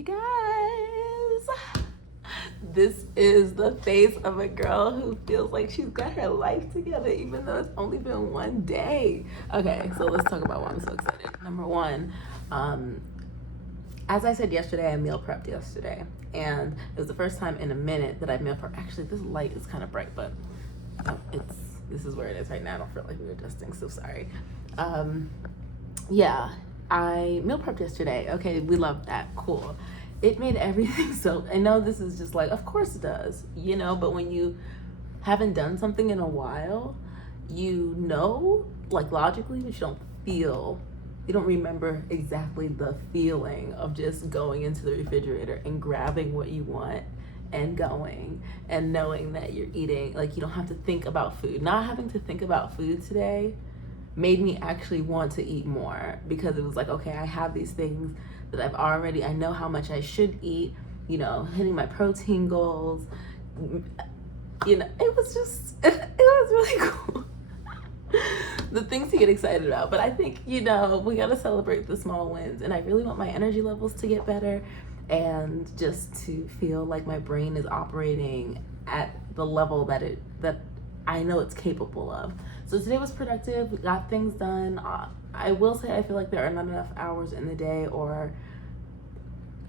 Hey guys, this is the face of a girl who feels like she's got her life together even though it's only been one day. Okay, so let's talk about why I'm so excited. Number one, as I said yesterday, I meal prepped yesterday, and it was the first time in a minute that I meal prepped. Actually, this light is kind of bright, but this is where it is right now. I don't feel like readjusting, so sorry. Yeah, I meal prepped yesterday. Okay, we love that. Cool. It made everything so. I know this is just like, of course it does, but when you haven't done something in a while, like logically, but you don't remember exactly the feeling of just going into the refrigerator and grabbing what you want and going and knowing that you're eating. Like, you don't have to think about food. Not having to think about food today made me actually want to eat more, because it was like, okay, I have these things that I know how much I should eat, hitting my protein goals. It was really cool. The things to get excited about. But I think, we gotta celebrate the small wins, and I really want my energy levels to get better and just to feel like my brain is operating at the level that I know it's capable of. So today was productive. We got things done. I will say I feel like there are not enough hours in the day, or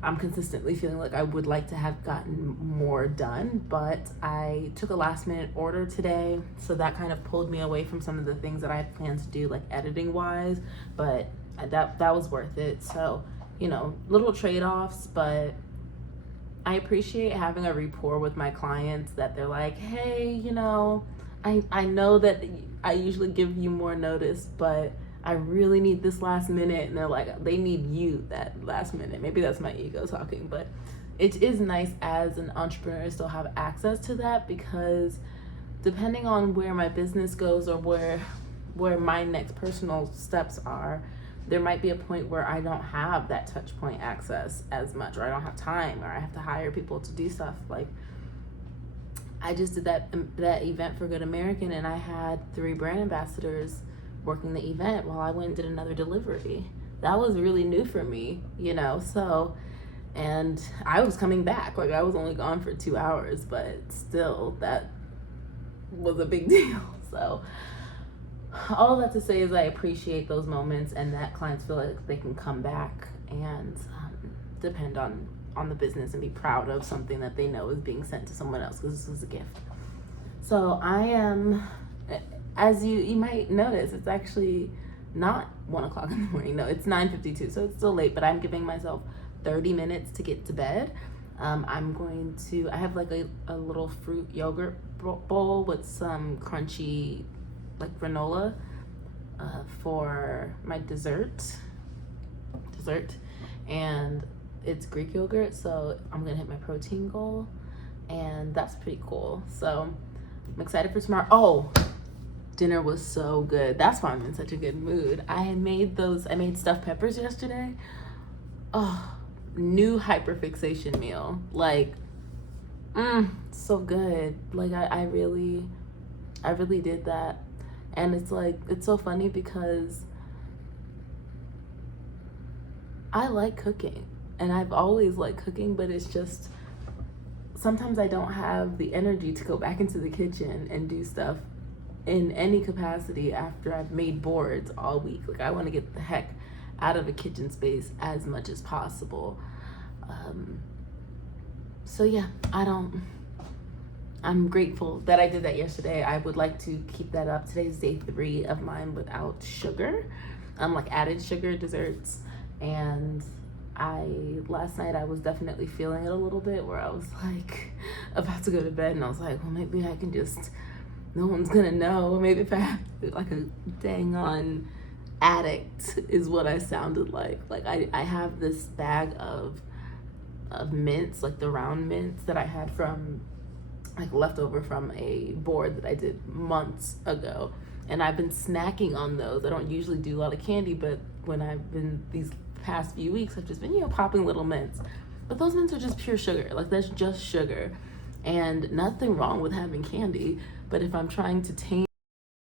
I'm consistently feeling like I would like to have gotten more done, but I took a last minute order today, so that kind of pulled me away from some of the things that I had planned to do, like editing wise, but that was worth it. So, little trade-offs, but I appreciate having a rapport with my clients that they're like, hey, I know that I usually give you more notice, but I really need this last minute. And they're like, they need you that last minute. Maybe that's my ego talking, but it is nice as an entrepreneur to still have access to that, because depending on where my business goes or where my next personal steps are, there might be a point where I don't have that touch point access as much, or I don't have time, or I have to hire people to do stuff. Like, I just did that event for Good American, and I had 3 brand ambassadors working the event while I went and did another delivery. That was really new for me, so, and I was coming back. Like, I was only gone for 2 hours, but still, that was a big deal. So all that to say is I appreciate those moments, and that clients feel like they can come back and depend on the business and be proud of something that they know is being sent to someone else, because this was a gift. So I am, as you might notice, it's actually not 1 o'clock in the morning. No, it's 9:52, so it's still late, but I'm giving myself 30 minutes to get to bed. I have like a little fruit yogurt bowl with some crunchy like granola for my dessert, and it's Greek yogurt, so I'm gonna hit my protein goal, and that's pretty cool. So I'm excited for tomorrow. Oh, dinner was so good. That's why I'm in such a good mood. I made stuffed peppers yesterday. Oh, new hyperfixation meal. Like, so good. Like, I really did that. And it's so funny because I like cooking, and I've always liked cooking, but it's just sometimes I don't have the energy to go back into the kitchen and do stuff in any capacity after I've made boards all week. Like, I want to get the heck out of a kitchen space as much as possible. So yeah, I'm grateful that I did that yesterday. I would like to keep that up. Today's day 3 of mine without sugar, like added sugar desserts. And last night I was definitely feeling it a little bit, where I was like about to go to bed, and I was like, well, maybe I can just, no one's gonna know. Maybe if I have like a dang on addict is what I sounded like. Like, I have this bag of mints, like the round mints that I had from like leftover from a board that I did months ago, and I've been snacking on those. I don't usually do a lot of candy, but when I've been these past few weeks, I've just been popping little mints. But those mints are just pure sugar. Like, that's just sugar, and nothing wrong with having candy, but if I'm trying to tame